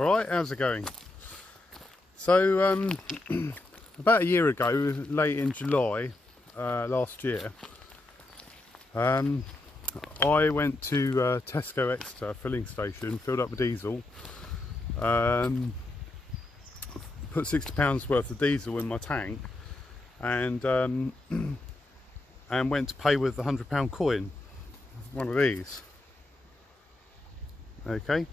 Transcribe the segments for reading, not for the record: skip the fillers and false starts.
Alright, how's it going? So, about a year ago, late in July last year, I went to Tesco Exeter filling station, filled up with diesel, put £60 worth of diesel in my tank, and went to pay with the £100 coin, one of these. Okay.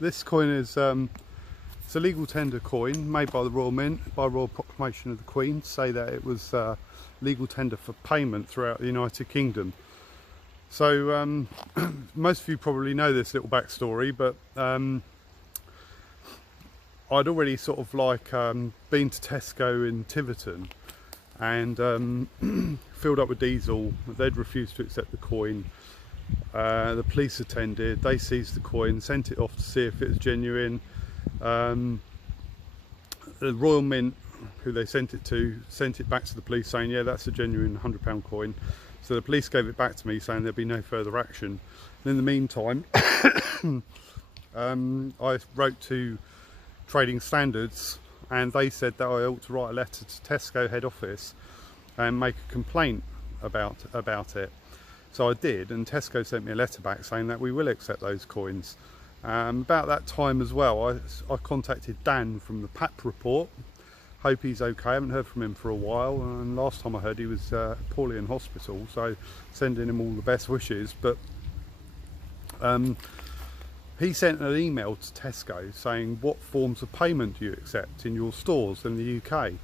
This coin is it's a legal tender coin made by the Royal Mint by Royal Proclamation of the Queen, to say that it was legal tender for payment throughout the United Kingdom. So most of you probably know this little backstory, but I'd already sort of like been to Tesco in Tiverton and filled up with diesel. They'd refused to accept the coin. The police attended, they seized the coin, sent it off to see if it was genuine. The Royal Mint, who they sent it to, sent it back to the police saying, yeah, that's a genuine £100 coin. So the police gave it back to me saying there'd be no further action. And in the meantime, I wrote to Trading Standards, and they said that I ought to write a letter to Tesco head office and make a complaint about it. So I did, and Tesco sent me a letter back saying that we will accept those coins. About that time as well, I contacted Dan from the PAP report. Hope he's okay. I haven't heard from him for a while, and last time I heard he was poorly in hospital, so sending him all the best wishes. But he sent an email to Tesco saying, what forms of payment do you accept in your stores in the UK?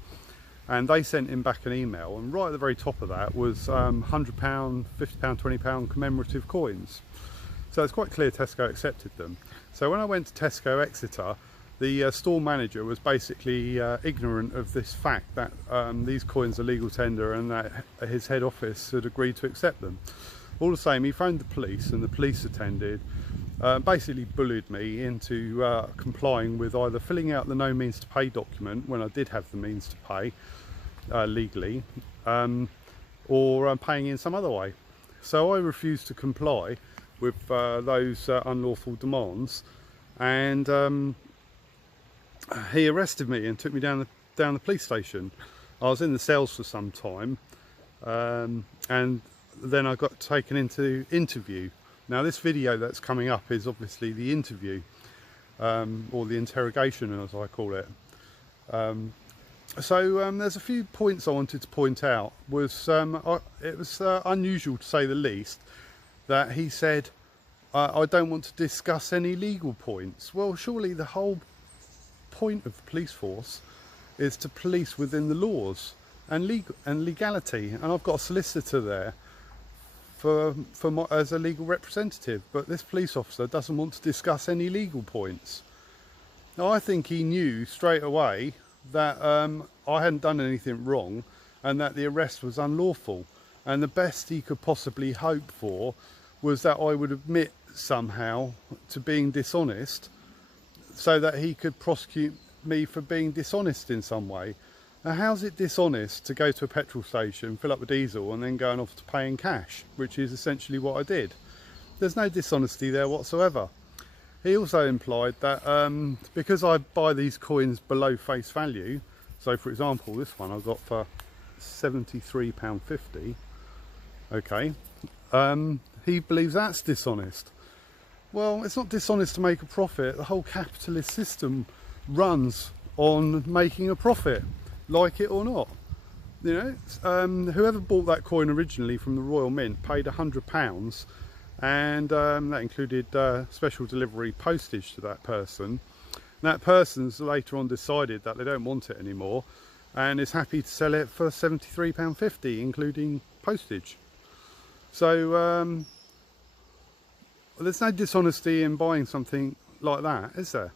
And they sent him back an email, and right at the very top of that was £100, £50, £20 commemorative coins. So it's quite clear Tesco accepted them. So when I went to Tesco Exeter, the store manager was basically ignorant of this fact that these coins are legal tender and that his head office had agreed to accept them. All the same, he phoned the police, and the police attended, basically bullied me into complying with either filling out the no means to pay document when I did have the means to pay legally, or paying in some other way. So I refused to comply with those unlawful demands, and he arrested me and took me down the police station. I was in the cells for some time, and then I got taken into interview. Now this video that's coming up is obviously the interview, or the interrogation as I call it. So there's a few points I wanted to point out. It was unusual to say the least that he said, I don't want to discuss any legal points. Well, surely the whole point of the police force is to police within the laws and legality, and I've got a solicitor there as a legal representative, but this police officer doesn't want to discuss any legal points. Now I think he knew straight away that I hadn't done anything wrong and that the arrest was unlawful, and the best he could possibly hope for was that I would admit somehow to being dishonest so that he could prosecute me for being dishonest in some way. Now how's it dishonest to go to a petrol station, fill up with diesel and then going off to pay in cash, which is essentially what I did? There's no dishonesty there whatsoever. He also implied that because I buy these coins below face value, so for example this one I got for £73.50, okay, he believes that's dishonest. Well, it's not dishonest to make a profit. The whole capitalist system runs on making a profit, like it or not. You know, whoever bought that coin originally from the Royal Mint paid £100, and that included special delivery postage to that person. And that person's later on decided that they don't want it anymore and is happy to sell it for £73.50, including postage. So there's no dishonesty in buying something like that, is there?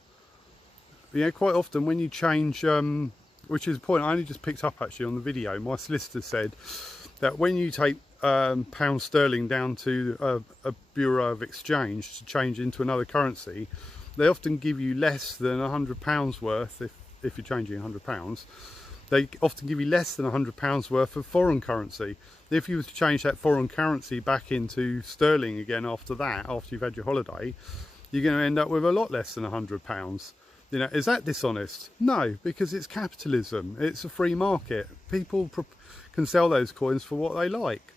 You know, quite often when you change, which is a point I only just picked up actually on the video, my solicitor said that when you take pound sterling down to a bureau of exchange to change into another currency, they often give you less than £100 worth. If you're changing £100, they often give you less than £100 worth of foreign currency. If you were to change that foreign currency back into sterling again after that, after you've had your holiday, you're going to end up with a lot less than £100. You know, is that dishonest? No, because it's capitalism. It's a free market. People can sell those coins for what they like.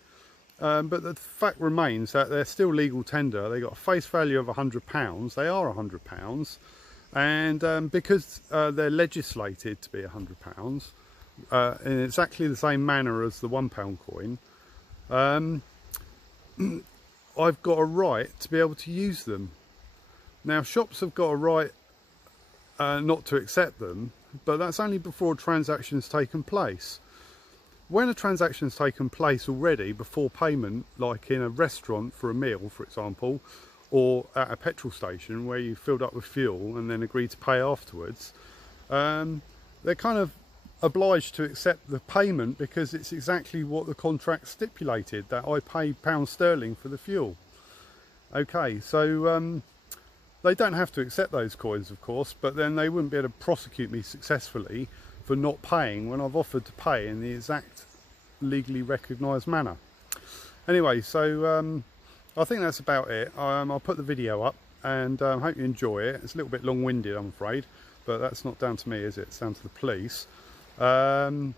But the fact remains that they're still legal tender. They got a face value of £100. They are £100, and because they're legislated to be £100 in exactly the same manner as the £1 coin, I've got a right to be able to use them. Now, shops have got a right not to accept them, but that's only before a transaction's taken place. When a transaction's taken place already before payment, like in a restaurant for a meal, for example, or at a petrol station where you filled up with fuel and then agreed to pay afterwards, they're kind of obliged to accept the payment because it's exactly what the contract stipulated, that I pay £1 for the fuel. Okay, so they don't have to accept those coins, of course, but then they wouldn't be able to prosecute me successfully for not paying when I've offered to pay in the exact legally recognised manner. Anyway, so I think that's about it. I'll put the video up, and hope you enjoy it. It's a little bit long-winded, I'm afraid, but that's not down to me, is it? It's down to the police. I'm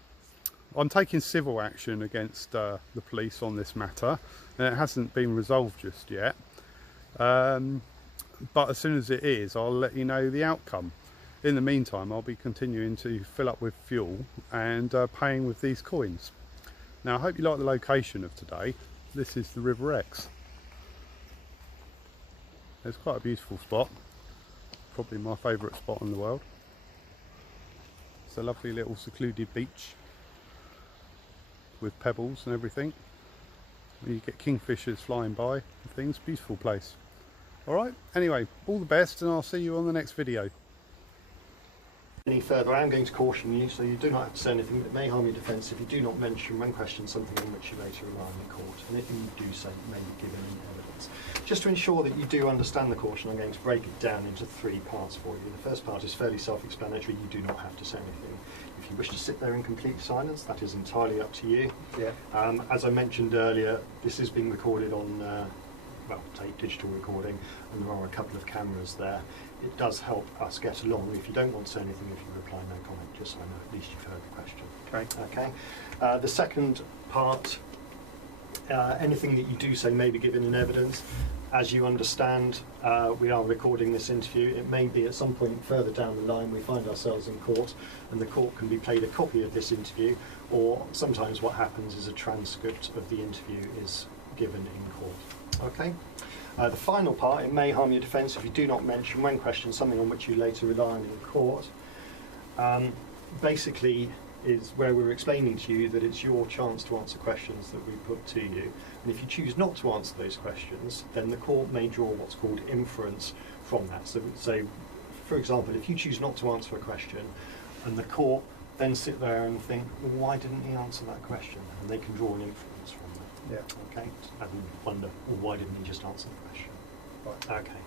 taking civil action against the police on this matter, and it hasn't been resolved just yet. But as soon as it is, I'll let you know the outcome. In the meantime, I'll be continuing to fill up with fuel and paying with these coins. Now, I hope you like the location of today. This is the River Exe. It's quite a beautiful spot. Probably my favourite spot in the world. It's a lovely little secluded beach with pebbles and everything. You get kingfishers flying by and things. Beautiful place. Alright, anyway, all the best, and I'll see you on the next video. Any further, I am going to caution you, so you do not have to say anything that may harm your defence if you do not mention when questioned something on which you later rely in court, and if you do say it may be given in evidence. Just to ensure that you do understand the caution, I'm going to break it down into 3 parts for you. The first part is fairly self-explanatory. You do not have to say anything. If you wish to sit there in complete silence, that is entirely up to you. Yeah. As I mentioned earlier, this is being recorded on well, tape digital recording, and there are a couple of cameras there. It does help us get along. If you don't want to say anything, if you reply no comment, just so I know at least you've heard the question. Okay. Okay. The second part, anything that you do say may be given in evidence. As you understand, we are recording this interview. It may be at some point further down the line we find ourselves in court, and the court can be played a copy of this interview, or sometimes what happens is a transcript of the interview is given in court. Okay. The final part, it may harm your defence if you do not mention when questioned something on which you later rely on in court. Basically is where we're explaining to you that it's your chance to answer questions that we put to you, and if you choose not to answer those questions, then the court may draw what's called inference from that. So for example, if you choose not to answer a question and the court then sit there and think, well, why didn't he answer that question, and they can draw an inference from that. Yeah. Okay. And wonder, well, why didn't he just answer the question? Right. Okay.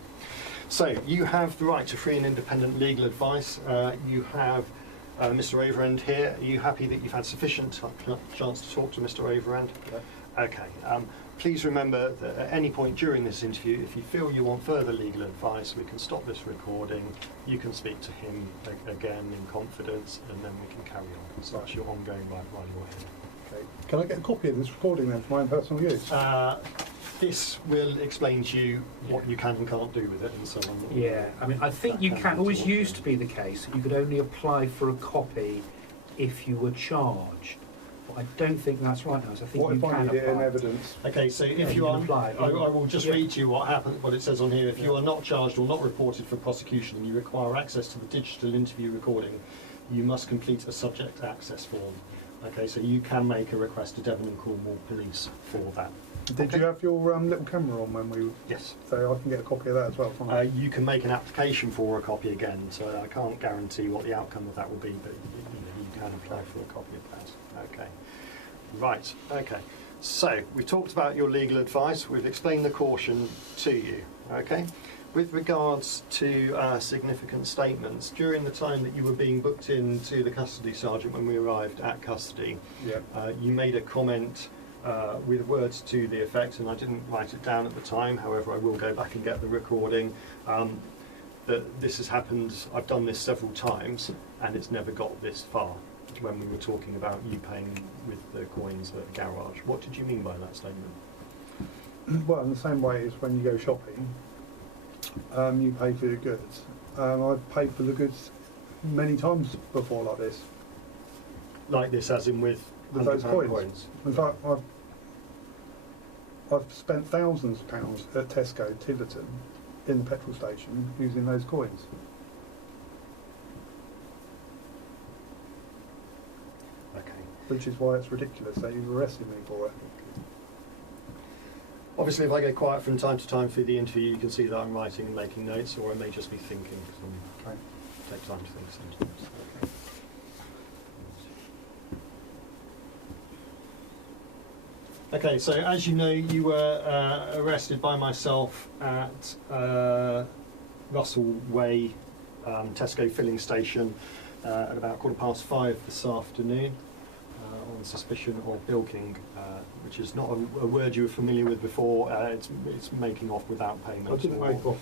So you have the right to free and independent legal advice. You have Mr. Overend here. Are you happy that you've had sufficient chance to talk to Mr. Overend? Yeah. Okay. Please remember that at any point during this interview, if you feel you want further legal advice, we can stop this recording. You can speak to him again in confidence, and then we can carry on. So that's your ongoing right while you're here. Okay. Can I get a copy of this recording then for my own personal use? This will explain to you what you can and can't do with it and so on. Yeah, I mean, I think you can, always used to be the case, you could only apply for a copy if you were charged. But I don't think that's right now, so I think what you can apply. In evidence? Okay, so if you are, apply, I will just read to you what it says on here. If you are not charged or not reported for prosecution and you require access to the digital interview recording, you must complete a subject access form. Okay, so you can make a request to Devon and Cornwall Police for that. Did you have your little camera on when we... Yes. So I can get a copy of that as well, can't I? You can make an application for a copy again, so I can't guarantee what the outcome of that will be, but you can apply for a copy of that. Okay. Right, okay. So, we talked about your legal advice, we've explained the caution to you, okay? With regards to significant statements, during the time that you were being booked into the custody sergeant when we arrived at custody, yeah. You made a comment with words to the effect, and I didn't write it down at the time, however I will go back and get the recording, that this has happened, I've done this several times, and it's never got this far, when we were talking about you paying with the coins at the garage. What did you mean by that statement? Well, in the same way as when you go shopping, you pay for your goods. I've paid for the goods many times before like this. Like this, as in with those £100 coins. In fact, I've spent thousands of pounds at Tesco, Tiverton, in the petrol station using those coins. Okay. Which is why it's ridiculous that you've arrested me for it. Obviously, if I go quiet from time to time through the interview, you can see that I'm writing and making notes, or I may just be thinking, because I take time to think sometimes. Okay, so as you know, you were arrested by myself at Russell Way Tesco filling station at about 5:15 this afternoon on suspicion of bilking, which is not a word you were familiar with before. It's making off without payment. I didn't make off.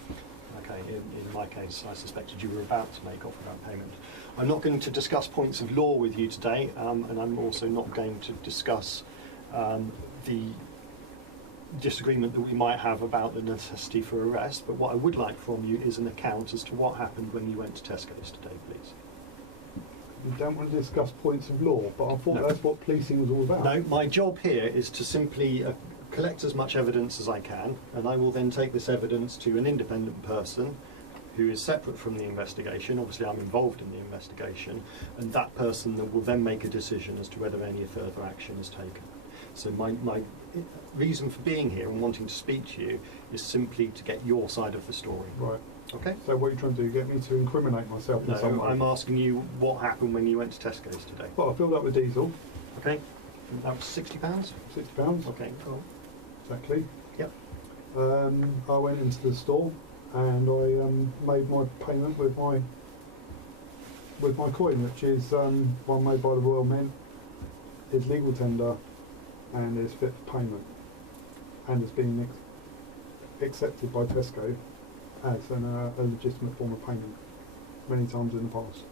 Okay, in my case, I suspected you were about to make off without payment. I'm not going to discuss points of law with you today, and I'm also not going to discuss the disagreement that we might have about the necessity for arrest, but what I would like from you is an account as to what happened when you went to Tesco's today, please. You don't want to discuss points of law, but I thought that's what policing was all about. No, my job here is to simply collect as much evidence as I can, and I will then take this evidence to an independent person who is separate from the investigation. Obviously, I'm involved in the investigation, and that person will then make a decision as to whether any further action is taken. So my reason for being here and wanting to speak to you is simply to get your side of the story. Right. Okay? So what are you trying to do? Get me to incriminate myself in some No, way? I'm asking you what happened when you went to Tesco's today. Well, I filled up with diesel. Okay? That was £60? £60. Okay, cool. Exactly. Yep. I went into the store and I made my payment with my coin, which is one made by the Royal Mint, is legal tender, and is fit for payment, and has been accepted by Tesco as a legitimate form of payment many times in the past.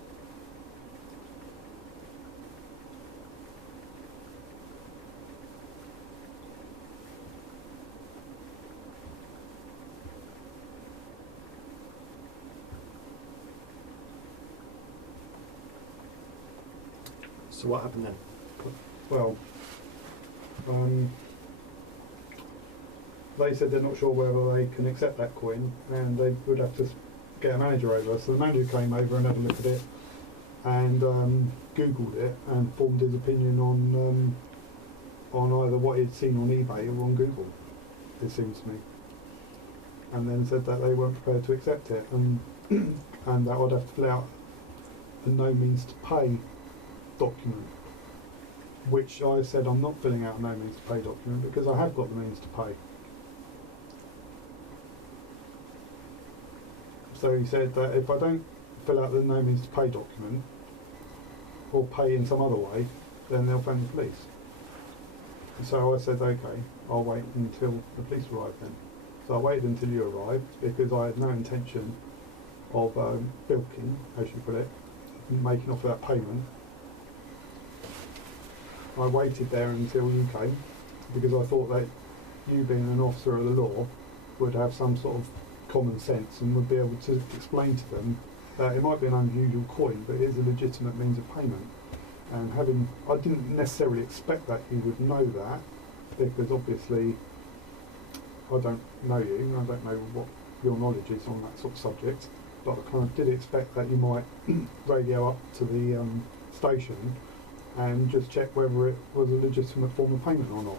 So what happened then? Well, they said they're not sure whether they can accept that coin, and they would have to get a manager over. So the manager came over and had a look at it, and Googled it and formed his opinion on either what he'd seen on eBay or on Google, it seems to me, and then said that they weren't prepared to accept it, and and that I'd have to fill out a no means to pay document, which I said I'm not filling out a no means to pay document because I have got the means to pay. So he said that if I don't fill out the no means to pay document or pay in some other way, then they'll phone the police. And so I said, okay, I'll wait until the police arrive then. So I waited until you arrived because I had no intention of bilking, as you put it, making off that payment. I waited there until you came because I thought that you, being an officer of the law, would have some sort of common sense and would be able to explain to them that it might be an unusual coin, but it is a legitimate means of payment. And I didn't necessarily expect that you would know that, because obviously I don't know you, I don't know what your knowledge is on that sort of subject, but I kind of did expect that you might radio up to the station and just check whether it was a legitimate form of payment or not.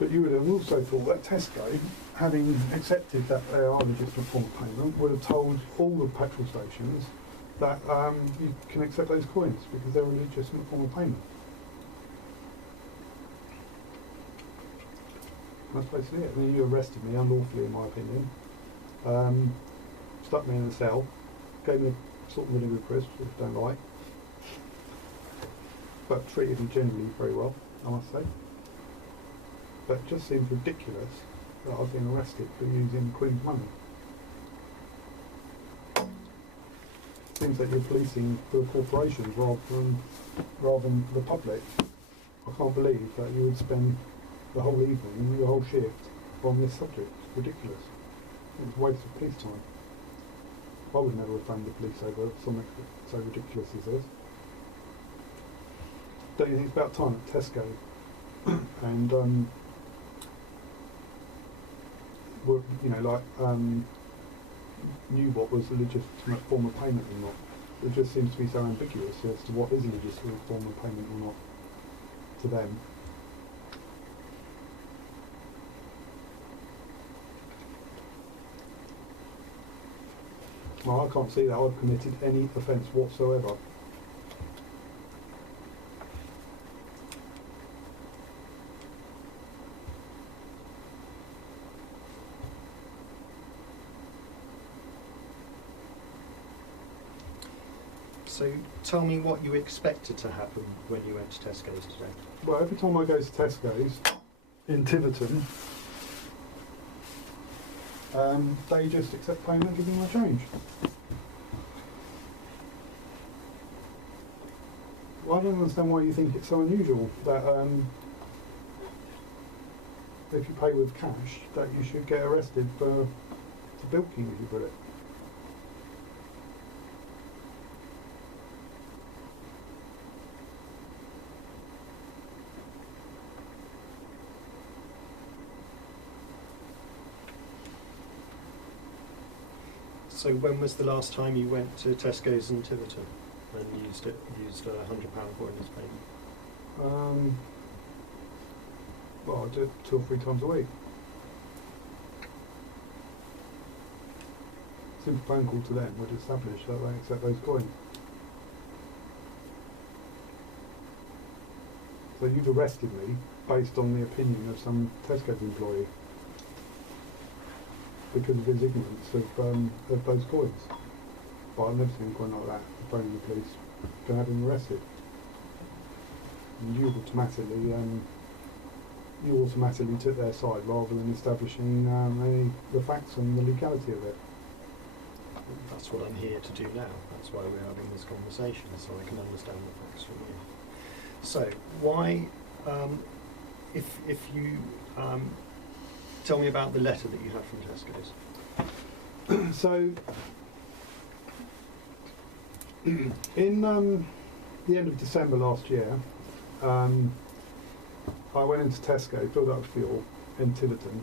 But you would have also thought that Tesco, having accepted that they are a legitimate form of payment, would have told all the petrol stations that you can accept those coins because they're a legitimate form of payment. That's basically it. Then you arrested me unlawfully, in my opinion, stuck me in a cell, gave me a salt and vinegar crisp, which I don't like, but treated me generally very well, I must say. But it just seems ridiculous that I've been arrested for using Quinn's money. Seems that you're policing the corporations rather than the public. I can't believe that you would spend the whole evening, your whole shift, on this subject. It's ridiculous. It's a waste of police time. I would never have phoned the police over something so ridiculous as this. Don't you think it's about time at Tesco and knew what was a legitimate form of payment or not? It just seems to be so ambiguous as to what is a legitimate form of payment or not to them. Well, I can't see that I've committed any offence whatsoever. So tell me what you expected to happen when you went to Tesco's today. Well, every time I go to Tesco's in Tiverton, they just accept payment and give me my change. Well, I don't understand why you think it's so unusual that if you pay with cash, that you should get arrested for bilking, as you put it. So when was the last time you went to Tesco's in Tiverton and used a £100 coin as payment? Well, I do it 2 or 3 times a week. Simple phone call to them would establish that they accept those coins. So you've arrested me based on the opinion of some Tesco's employee because of his ignorance of those coins. But I've never seen a coin like that. Phoning the police can have him arrested. And you automatically took their side rather than establishing the facts and the legality of it. That's what I'm here to do now. That's why we're having this conversation, so I can understand the facts from you. So why, if you tell me about the letter that you had from Tesco's. So, in the end of December last year, I went into Tesco, filled up fuel in Tiverton,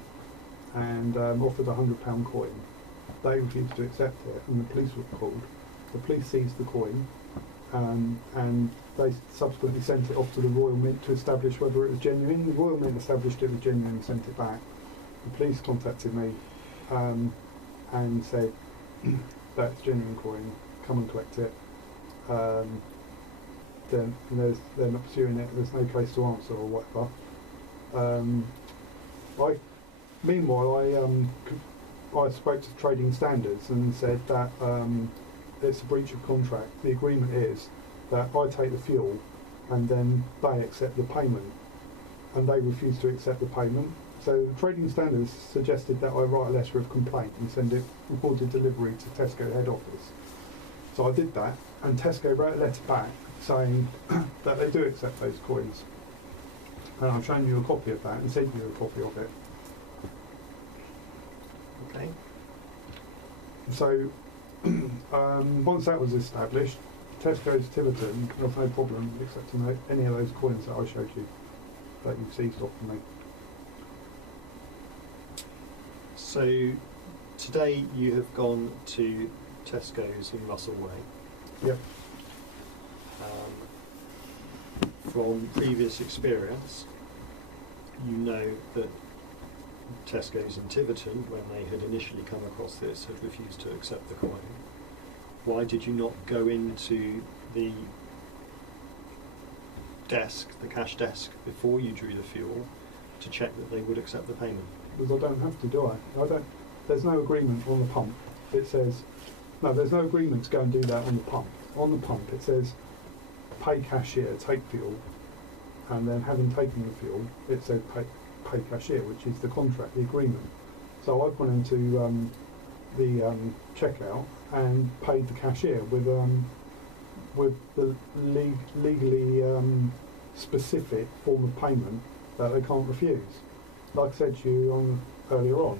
and offered a £100 coin. They refused to accept it, and the police were called. The police seized the coin, and they subsequently sent it off to the Royal Mint to establish whether it was genuine. The Royal Mint established it was genuine and sent it back. The police contacted me and said, that's genuine coin, come and collect it. Then they're not pursuing it, there's no case to answer or whatever. Meanwhile, I spoke to Trading Standards and said that it's a breach of contract. The agreement is that I take the fuel and then they accept the payment, and they refuse to accept the payment. So Trading Standards suggested that I write a letter of complaint and send it reported delivery to Tesco head office. So I did that, and Tesco wrote a letter back saying that they do accept those coins. And I've shown you a copy of that and sent you a copy of it. Okay. So once that was established, Tesco's Tiverton can have no problem accepting any of those coins that I showed you that you've seized off from me. So today you have gone to Tesco's in Russell Way. Yep. From previous experience, you know that Tesco's in Tiverton, when they had initially come across this, had refused to accept the coin. Why did you not go into the desk, the cash desk, before you drew the fuel to check that they would accept the payment? Because I don't have to, do I? I don't. There's no agreement on the pump. It says, no, there's no agreement to go and do that on the pump. On the pump it says, pay cashier, take fuel, and then having taken the fuel, it said pay cashier, which is the contract, the agreement. So I've gone into the checkout and paid the cashier with the legally specific form of payment that they can't refuse. Like I said to you earlier on,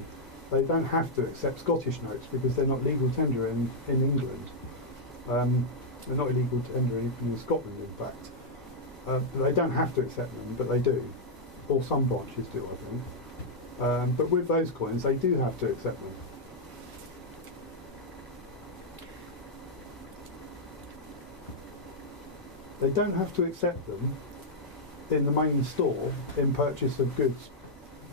they don't have to accept Scottish notes because they're not legal tender in England. They're not illegal tender in Scotland, in fact. They don't have to accept them, but they do. Or some branches do, I think. But with those coins, they do have to accept them. They don't have to accept them in the main store in purchase of goods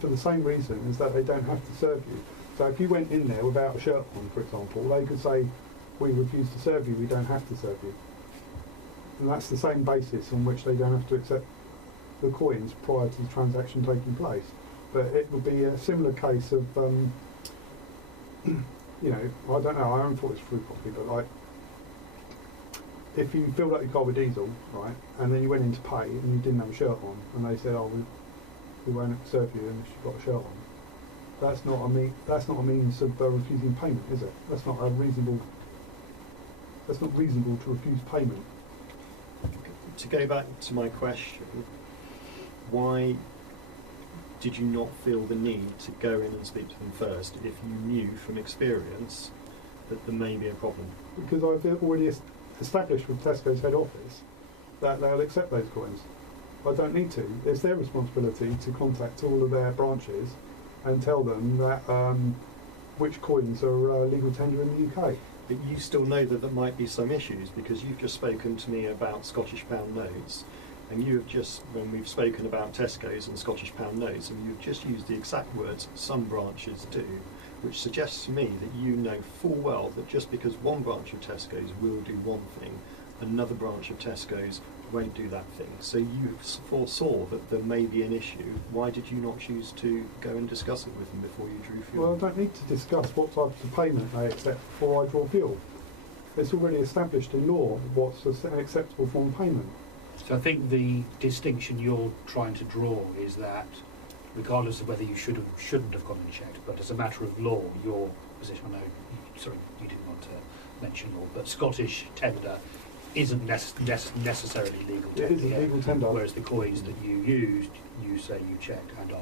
for the same reason as that they don't have to serve you. So if you went in there without a shirt on, for example, they could say, we refuse to serve you, we don't have to serve you. And that's the same basis on which they don't have to accept the coins prior to the transaction taking place. But it would be a similar case of, you know, I don't know, I haven't thought this through properly, but like, if you filled up your car with diesel, right, and then you went in to pay and you didn't have a shirt on, and they said, oh, we won't serve you unless you've got a shirt on. That's not a means of refusing payment, is it? That's not reasonable to refuse payment. To go back to my question, why did you not feel the need to go in and speak to them first if you knew from experience that there may be a problem? Because I've already established with Tesco's head office that they'll accept those coins. I don't need to. It's their responsibility to contact all of their branches and tell them that which coins are legal tender in the UK. But you still know that there might be some issues because you've just spoken to me about Scottish pound notes, and you have just, when we've spoken about Tesco's and Scottish pound notes, and you've just used the exact words some branches do, which suggests to me that you know full well that just because one branch of Tesco's will do one thing, another branch of Tesco's won't do that thing. So you foresaw that there may be an issue. Why did you not choose to go and discuss it with them before you drew fuel? Well, I don't need to discuss what types of payment they accept before I draw fuel. It's already established in law what's an acceptable form of payment. So I think the distinction you're trying to draw is that regardless of whether you should have, shouldn't have gone and checked, but as a matter of law, your position, I know, sorry, you didn't want to mention law, but Scottish tender isn't necessarily legal tender. It isn't legal tender. Whereas the coins that you used, you say you checked and are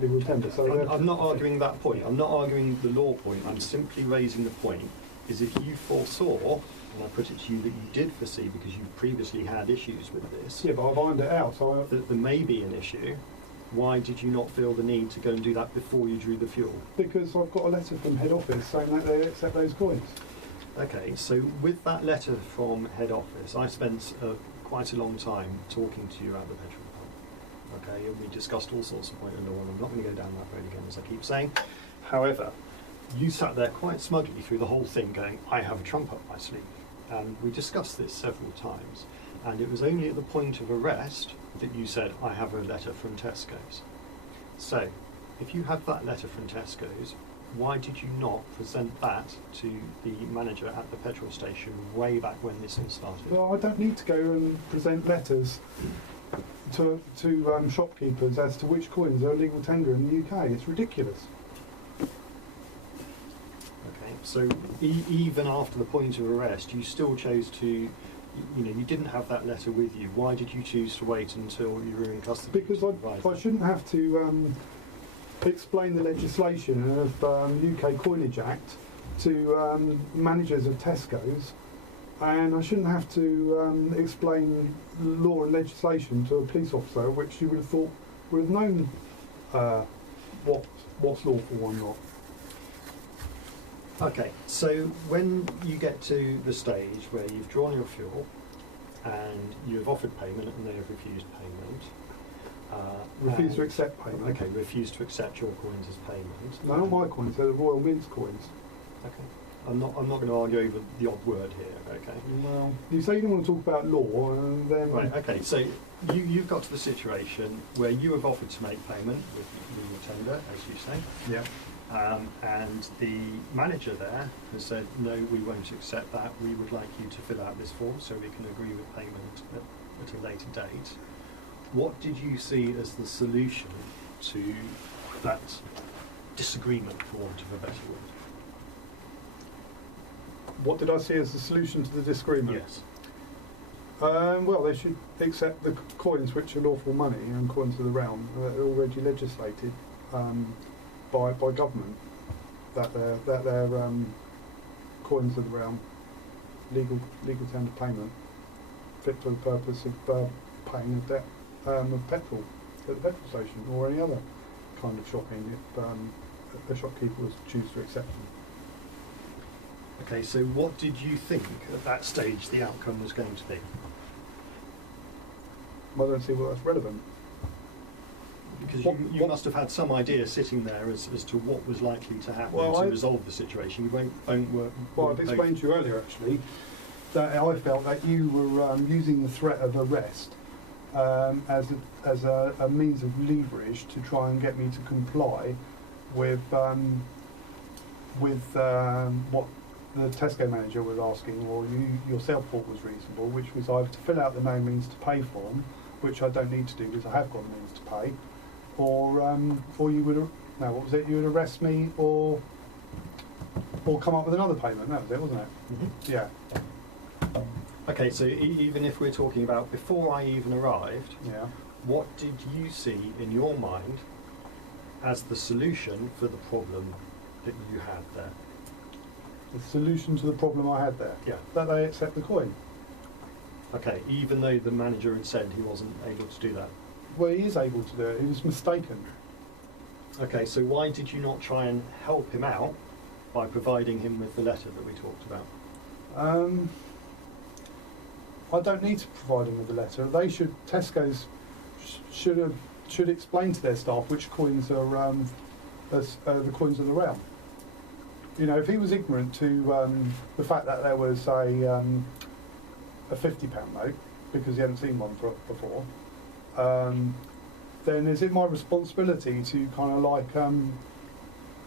Legal tender. So I'm not arguing that point. I'm not arguing the law point. I'm simply raising the point is if you foresaw, and I put it to you that you did foresee because you've previously had issues with this. yeah, but I've ironed it out. So that there may be an issue. Why did you not feel the need to go and do that before you drew the fuel? because I've got a letter from head office saying that they accept those coins. Okay, so with that letter from head office, I spent quite a long time talking to you at the petrol pump. Okay, and we discussed all sorts of points in law, and I'm not going to go down that road again, as I keep saying. However, you sat there quite smugly through the whole thing going, I have a trump up my sleeve. And we discussed this several times. And it was only at the point of arrest that you said, I have a letter from Tesco's. So, if you had that letter from Tesco's, why did you not present that to the manager at the petrol station way back when this all started? Well, I don't need to go and present letters to shopkeepers as to which coins are legal tender in the UK. It's ridiculous. Okay, so even after the point of arrest, you still chose to, you know, you didn't have that letter with you. Why did you choose to wait until you were in custody? Because I shouldn't have to explain the legislation of UK Coinage Act to managers of Tesco's, and I shouldn't have to explain law and legislation to a police officer, which you would have thought would have known what's lawful or not. Okay, so when you get to the stage where you've drawn your fuel and you have offered payment and they have refused payment. Refuse to accept payment. Okay, refuse to accept your coins as payment. No, not my coins, they're the Royal Mint's coins. Okay. I'm not going to argue over the odd word here, okay? Well, you say you don't want to talk about law, and then... Right, okay, so you've got to the situation where you have offered to make payment with legal tender, as you say. Yeah. And the manager there has said, no, we won't accept that. We would like you to fill out this form so we can agree with payment at a later date. What did you see as the solution to that disagreement, for want of a better word? What did I see as the solution to the disagreement? Yes. Well, they should accept the coins which are lawful money and coins of the realm that are already legislated by government, that they're coins of the realm, legal terms of payment, fit for the purpose of paying a debt of petrol at the petrol station or any other kind of shopping if the shopkeeper was to choose to accept them. Okay, so what did you think at that stage the outcome was going to be? I don't see what that's relevant. Because What- you what- must have had some idea sitting there as to what was likely to happen Well, to resolve the situation. You won't work. Well, I've explained to you earlier, actually, that I felt that you were using the threat of arrest as a means of leverage to try and get me to comply with what the Tesco manager was asking, or you yourself thought was reasonable, which was either to fill out the no means to pay form, which I don't need to do because I have got the means to pay, or you would what was it? You would arrest me or come up with another payment. That was it, wasn't it? Mhm. Yeah. Okay, so even if we're talking about before I even arrived, Yeah. what did you see in your mind as the solution for the problem that you had there? The solution to the problem I had there. Yeah. That they accept the coin. Okay, even though the manager had said he wasn't able to do that. Well, he is able to do it. He was mistaken. Okay, so why did you not try and help him out by providing him with the letter that we talked about? I don't need to provide him with the letter. They should. Tesco's should explain to their staff which coins are the coins of the realm. You know, if he was ignorant to the fact that there was a £50 note because he hadn't seen one before, then is it my responsibility to kind of like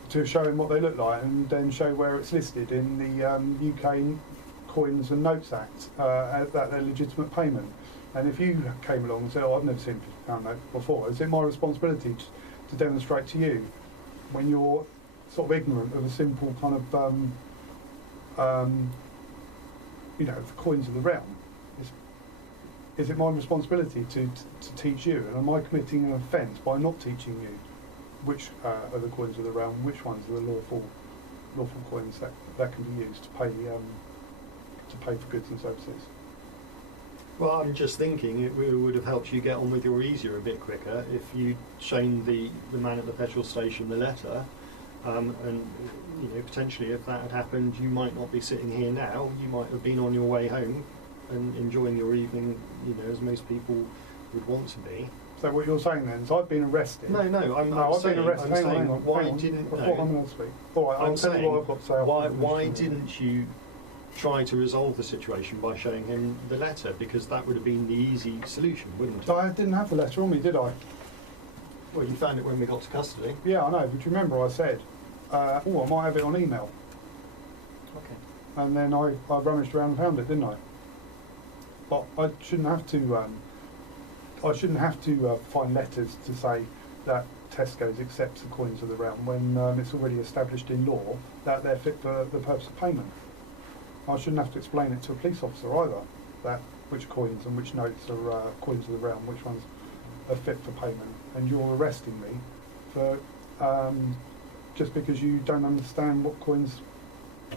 to show him what they look like and then show where it's listed in the UK Coins and Notes Act that they're legitimate payment? And if you came along and said, "Oh, I've never seen a £50 note before," is it my responsibility to demonstrate to you when you're sort of ignorant of a simple kind of you know, the coins of the realm? Is it my responsibility to teach you? And am I committing an offence by not teaching you which are the coins of the realm, which ones are the lawful coins that can be used to pay for goods and services? Well, I'm just thinking it would have helped you get on with your easier a bit quicker if you'd shown the man at the petrol station the letter, and you know, potentially if that had happened, you might not be sitting here now. You might have been on your way home and enjoying your evening, you know, as most people would want to be. So what you're saying then is I've been arrested. No, I've been arrested. Hang on, why hang on. didn't Before I'm going to speak. All right, I'll tell you what I've got to say. why didn't you try to resolve the situation by showing him the letter? Because that would have been the easy solution, wouldn't it? I didn't have the letter on me, did I? Well, you found it when we got to custody. Yeah, I know, but you remember I said, I might have it on email. Okay. And then I rummaged around and found it, didn't I? But I shouldn't have to find letters to say that Tesco's accepts the coins of the realm when it's already established in law that they're fit for the purpose of payment. I shouldn't have to explain it to a police officer either, that which coins and which notes are coins of the realm, which ones are fit for payment, and you're arresting me for just because you don't understand what coins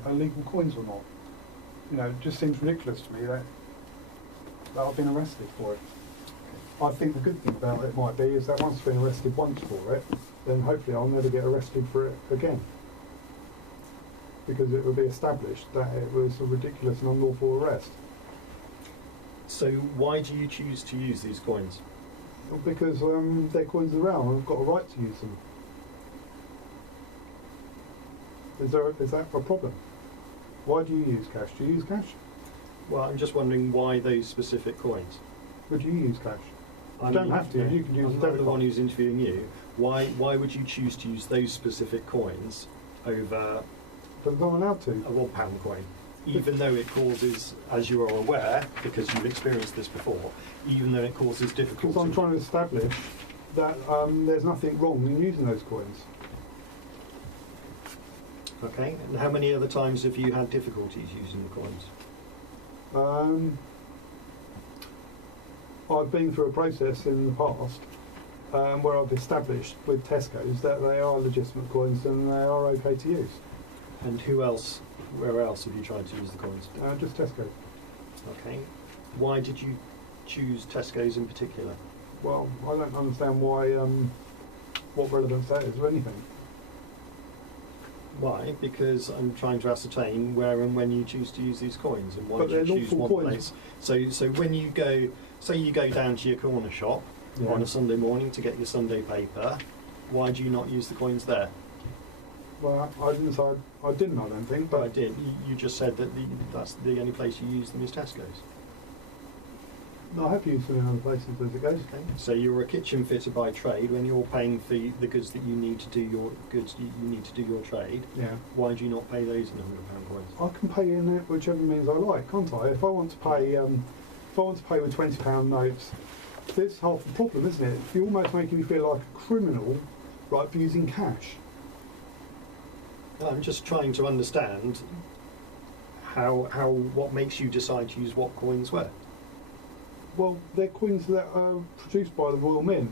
are legal coins or not. You know, it just seems ridiculous to me that I've been arrested for it. I think the good thing about it might be is that once I've been arrested once for it, then hopefully I'll never get arrested for it again. Because it will be established that it was a ridiculous and unlawful arrest. So why do you choose to use these coins? Because they're coins of the realm and I've got a right to use them. Is that a problem? Why do you use cash? Do you use cash? Well, I'm just wondering why those specific coins. Would you use cash? You don't have to. You can use I'm a not debit the one card. who's interviewing you. Why would you choose to use those specific coins over But I'm not allowed to. a £1 coin? Even though it causes, as you are aware, because you've experienced this before, even though it causes Because difficulty. I'm trying to establish that there's nothing wrong in using those coins. Okay, and how many other times have you had difficulties using the coins? I've been through a process in the past where I've established with Tesco's that they are legitimate coins and they are okay to use. And where else have you tried to use the coins? Just Tesco. Okay. Why did you choose Tesco's in particular? Well, I don't understand why, what relevance that is or anything. Why? Because I'm trying to ascertain where and when you choose to use these coins, and why do you choose one place. So when you go, say you go down to your corner shop on a Sunday morning to get your Sunday paper, why do you not use the coins there? Well, I didn't say I didn't, I don't think. But I did. You just said that that's the only place you use them is Tesco's. I have used them in other places as it goes. Okay. So you're a kitchen fitter by trade. When you're paying for the goods that you need to do your goods, you need to do your trade. Yeah. Why do you not pay those in £100 coins? I can pay in it whichever means I like, can't I? If I want to pay, with £20 notes, this is half the problem, isn't it? You're almost making me feel like a criminal, right, for using cash. I'm just trying to understand what makes you decide to use what coins where. Well, they're coins that are produced by the Royal Mint.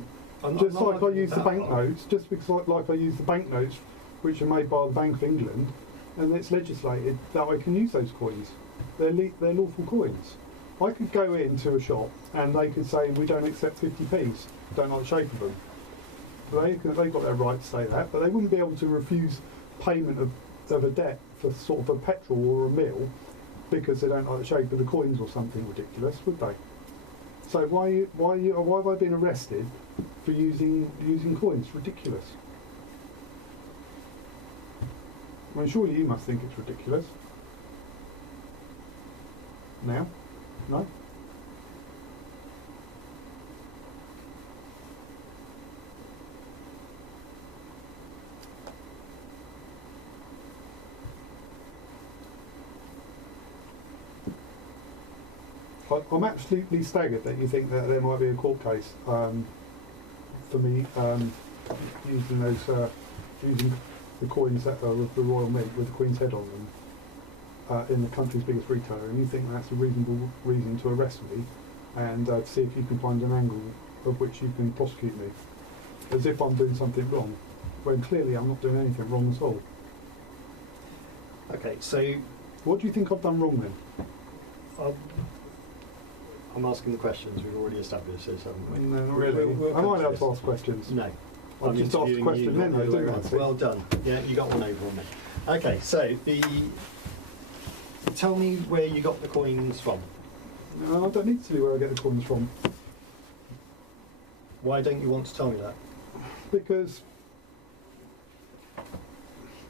Just like I use the banknotes, just because like I use the banknotes, which are made by the Bank of England, and it's legislated that I can use those coins. They're lawful coins. I could go into a shop and they could say we don't accept 50p's, don't like the shape of them. They've got their right to say that, but they wouldn't be able to refuse payment of a debt for sort of a petrol or a meal because they don't like the shape of the coins or something ridiculous, would they? So why have I been arrested for using coins? Ridiculous. I mean, surely you must think it's ridiculous. Now? No? I'm absolutely staggered that you think that there might be a court case for me using the coins that are of the Royal Mint with the Queen's head on them in the country's biggest retailer, and you think that's a reasonable reason to arrest me and to see if you can find an angle of which you can prosecute me, as if I'm doing something wrong, when clearly I'm not doing anything wrong at all. Okay, so what do you think I've done wrong then? I'm asking the questions. We've already established this, haven't we? No, not really. I might have to ask questions. No. I've just asked a question then, though, didn't I? Well done. Yeah, you got one over on me. Okay, so tell me where you got the coins from. No, I don't need to tell you where I get the coins from. Why don't you want to tell me that? Because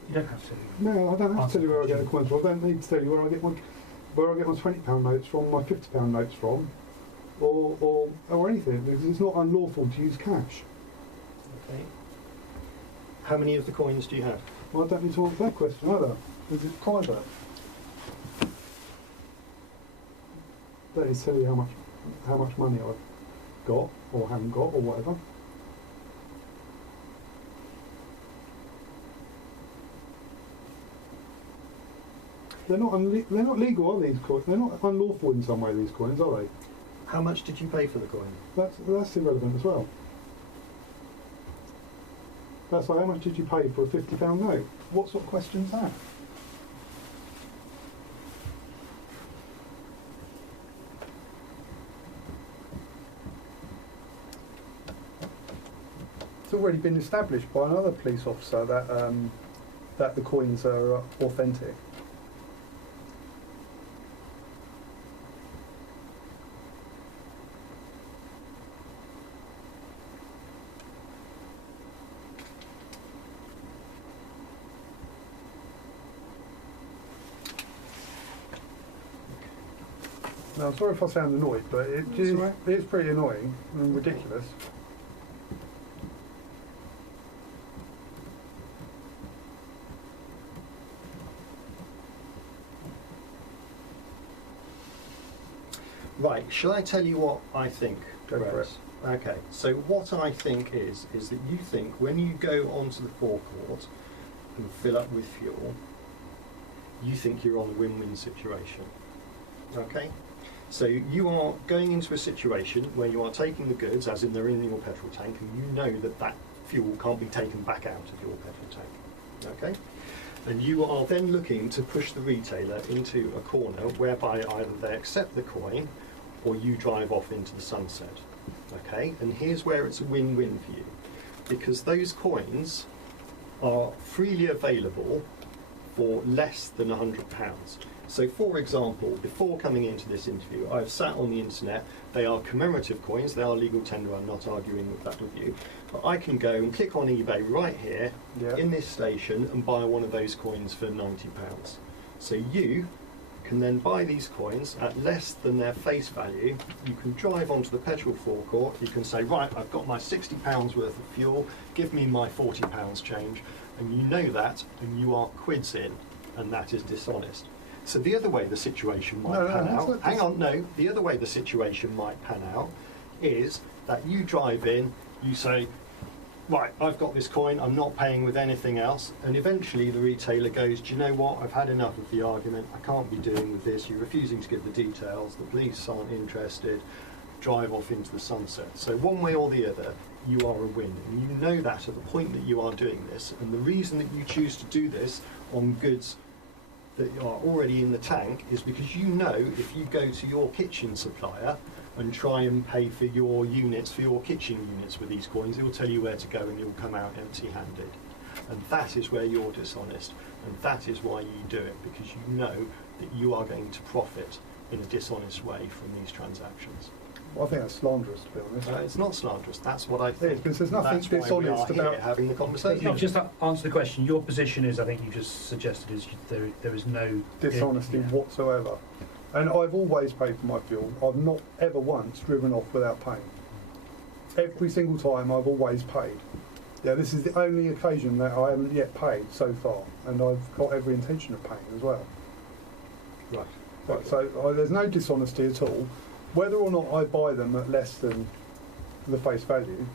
You don't have to. no, I don't have to tell you where I get the coins from. I don't need to tell you where I get my £20 notes from, my £50 notes from, or anything, because it's not unlawful to use cash. Okay. How many of the coins do you have? Well, I don't need to answer that question either, because it's private. That is tell you how much money I've got or haven't got or whatever. They're not legal, are these coins? They're not unlawful in some way, these coins, are they? How much did you pay for the coin? That's irrelevant as well. That's like, how much did you pay for a £50 note? What sort of question's that? It's already been established by another police officer that the coins are authentic. Now, I'm sorry if I sound annoyed, but it's pretty annoying and ridiculous. Right, shall I tell you what I think? Go for it. Okay, so what I think is that you think when you go onto the forecourt and fill up with fuel, you think you're on a win-win situation. Okay? So you are going into a situation where you are taking the goods, as in they're in your petrol tank, and you know that that fuel can't be taken back out of your petrol tank. Okay? And you are then looking to push the retailer into a corner whereby either they accept the coin or you drive off into the sunset. Okay? And here's where it's a win-win for you, because those coins are freely available for less than £100. So for example, before coming into this interview, I've sat on the internet. They are commemorative coins, they are legal tender, I'm not arguing with that with you. But I can go and click on eBay right here in this station and buy one of those coins for £90. So you can then buy these coins at less than their face value. You can drive onto the petrol forecourt, you can say, right, I've got my £60 worth of fuel, give me my £40 change, and you know that, and you are quids in, and that is dishonest. So the other way the situation might pan out, hang on, no, the other way the situation might pan out is that you drive in, you say, right, I've got this coin, I'm not paying with anything else, and eventually the retailer goes, do you know what, I've had enough of the argument, I can't be doing with this, you're refusing to give the details, the police aren't interested, drive off into the sunset. So one way or the other, you are a win, and you know that at the point that you are doing this, and the reason that you choose to do this on goods that are already in the tank is because you know if you go to your kitchen supplier and try and pay for your units, for your kitchen units with these coins, it will tell you where to go and you'll come out empty-handed. And that is where you're dishonest, and that is why you do it, because you know that you are going to profit in a dishonest way from these transactions. Well, I think that's slanderous, to be honest. It's not slanderous, that's what I think. Because there's nothing that's why we dishonest are here about having the conversation. No, just to answer the question, your position is, I think you just suggested, is there is no dishonesty whatsoever. And I've always paid for my fuel. I've not ever once driven off without paying. Every single time I've always paid. Yeah, this is the only occasion that I haven't yet paid so far, and I've got every intention of paying as well. Right. Right, so there's no dishonesty at all. Whether or not I buy them at less than the face value,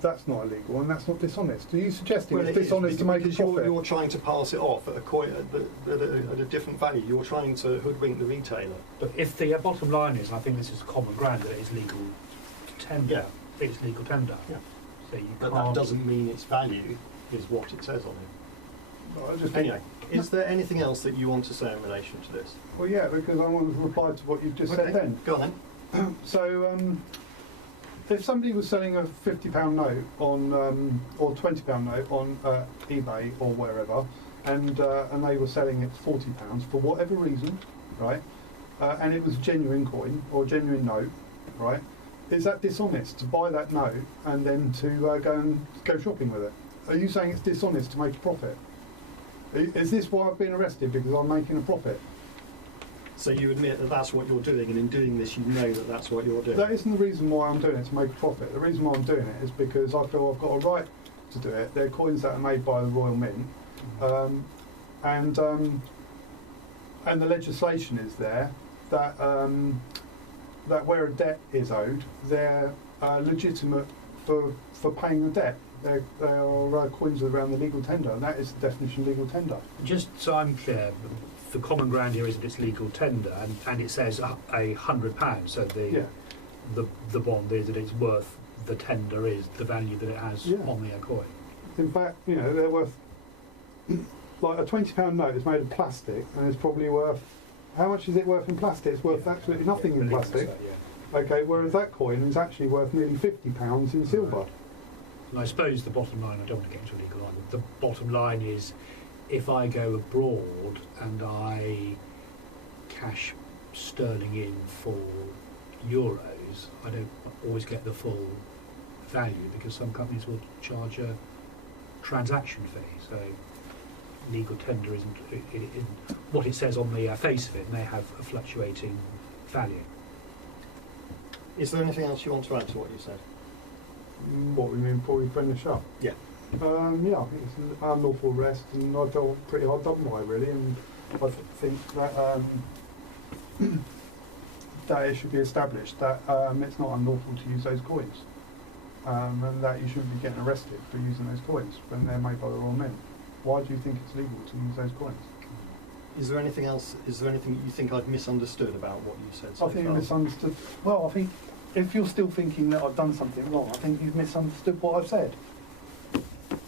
that's not illegal and that's not dishonest. Are you suggesting it's dishonest to make a profit? You're trying to pass it off at a coin at a different value. You're trying to hoodwink the retailer. But if the bottom line is, I think this is common ground, that it's legal tender. It's legal tender. Yeah. So you but can't. that doesn't mean its value is what it says on it. Well, anyway, is there anything else that you want to say in relation to this? Well, yeah, because I want to reply to what you've just said then. Go on then. So, if somebody was selling a £50 note on, or £20 note on eBay or wherever, and they were selling it for £40 for whatever reason, right? And it was a genuine coin or genuine note, right? Is that dishonest to buy that note and then to go shopping with it? Are you saying it's dishonest to make a profit? Is this why I've been arrested, because I'm making a profit? So you admit that that's what you're doing, and in doing this you know that that's what you're doing? That isn't the reason why I'm doing it, to make a profit. The reason why I'm doing it is because I feel I've got a right to do it. They're coins that are made by the Royal Mint, and the legislation is there that that where a debt is owed, they're legitimate for paying the debt. They are coins around the legal tender, and that is the definition of legal tender. Just so I'm clear, the common ground here is that it's legal tender, and it says £100. So the bond is that it's worth, the tender is the value that it has on the coin. In fact, you know, they're worth, like a £20 note is made of plastic, and it's probably worth, how much is it worth in plastic? It's worth absolutely nothing in plastic. Okay, whereas that coin is actually worth nearly £50 in silver. Right. And I suppose the bottom line, I don't want to get into a legal line, the bottom line is, if I go abroad and I cash sterling in for euros, I don't always get the full value, because some companies will charge a transaction fee. So legal tender isn't what it says on the face of it, may have a fluctuating value. Is there anything else you want to add to what you said? What we mean before we finish up? Yeah. I think it's an unlawful arrest, and I felt pretty hard done by, really, and I think that that it should be established that it's not unlawful to use those coins. and that you shouldn't be getting arrested for using those coins when they're made by the wrong men. Why do you think it's legal to use those coins? Is there anything else? Is there anything you think I've misunderstood about what you said so I think far? you misunderstood. Well, I think if you're still thinking that I've done something wrong, I think you've misunderstood what I've said.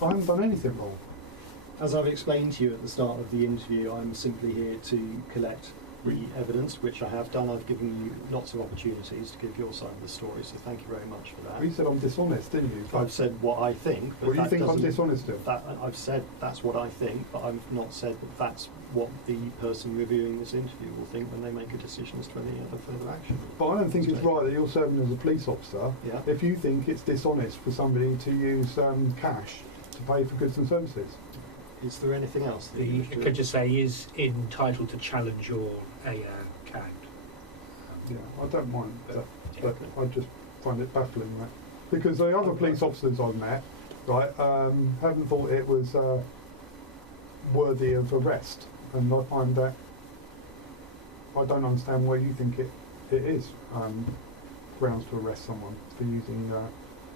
I haven't done anything wrong. As I've explained to you at the start of the interview, I'm simply here to collect the evidence, which I have done. I've given you lots of opportunities to give your side of the story, so thank you very much for that. You said I'm dishonest, didn't you? I've said what I think. But Well, you that think I'm doesn't- dishonest still? I've said that's what I think, but I've not said that that's what the person reviewing this interview will think when they make a decision as to any other further action. But I don't think it's right that you're serving as a police officer Yeah. if you think it's dishonest for somebody to use cash to pay for goods and services. Is there anything else that The, you wish to... could just say he is entitled to challenge your count. Yeah, I don't mind that, but I just find it baffling that because the other police officers I've met, right, haven't thought it was worthy of arrest, and I find that I don't understand why you think it is grounds to arrest someone for using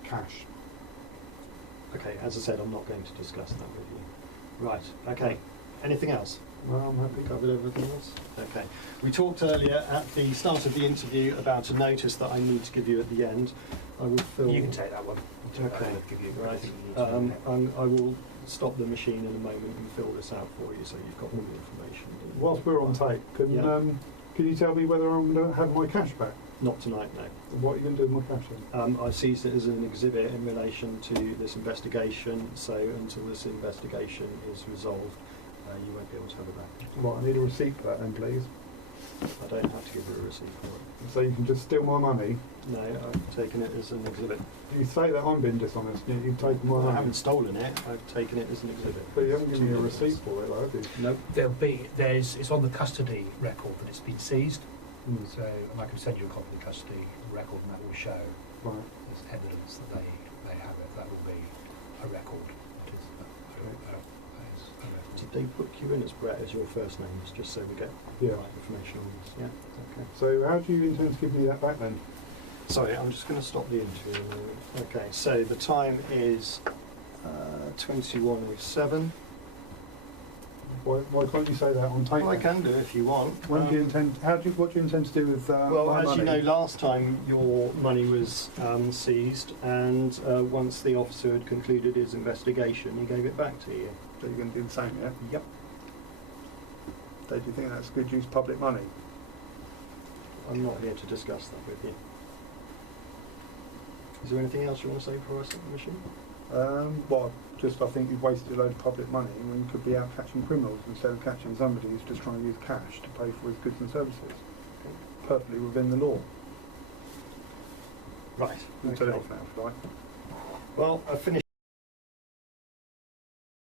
cash. Okay, as I said, I'm not going to discuss that with you. Right, okay. Anything else? Well, I'm happy. Covered everything else? Okay. We talked earlier at the start of the interview about a notice that I need to give you at the end. I will fill... You can take that one. Okay, Give you right. everything you need to know. I will stop the machine in a moment and fill this out for you so you've got all the information. Whilst we're on tape, can you tell me whether I'm going to have my cash back? Not tonight, no. What are you going to do with my cash then? I seized it as an exhibit in relation to this investigation, so until this investigation is resolved, you won't be able to have it back. Right, I need a receipt for that then, please. I don't have to give you a receipt for it. So you can just steal my money. No, I've taken it as an exhibit. You say that I'm being dishonest, yet you've taken my I money. haven't stolen it, I've taken it as an exhibit. But you haven't given me a receipt for it, though, have you? No. It's on the custody record that it's been seized. Mm. So I can send you a copy of the custody record, and that will show Right. as evidence that they have it. That will be a record. It is a record. Did they put you in as Brett as your first name, just so we get the Yeah. right information on this? Yeah. Okay. So how do you intend to give me that back then? Sorry, I'm just going to stop the interview in a moment. Okay, so the time is 21:07. Why can't you say that on tape? Well, I can do if you want. When do you intend? What do you intend to do with Well, my as money? you know, last time your money was seized, and once the officer had concluded his investigation, he gave it back to you. So you're going to do the same, yeah? Yep. So do you think that's good use of public money? I'm not here to discuss that with you. Is there anything else you want to say before I stop the machine? Well, I think you've wasted a load of public money when you could be out catching criminals instead of catching somebody who's just trying to use cash to pay for his goods and services. Perfectly within the law. Right. You can turn it off now, if you like. Well, I've finished.